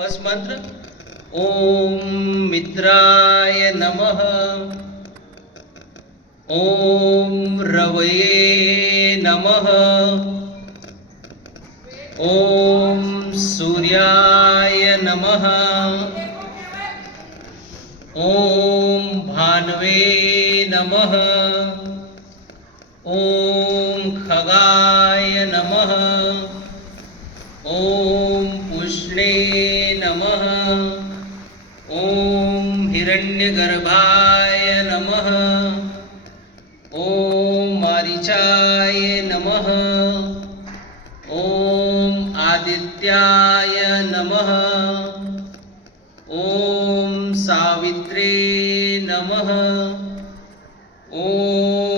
First मंत्र ओम मित्राय नमः। ओम रवये नमः। ओम सूर्याय नमः। ओम भानवे नमः। ओम खगाय नमः। ओम पुष्णे नमः। ओम हिरण्यगर्भाय नमः। ओम मारीचाय नमः। ओम आदित्याय नमः। ओम सावित्रे नमः। ओम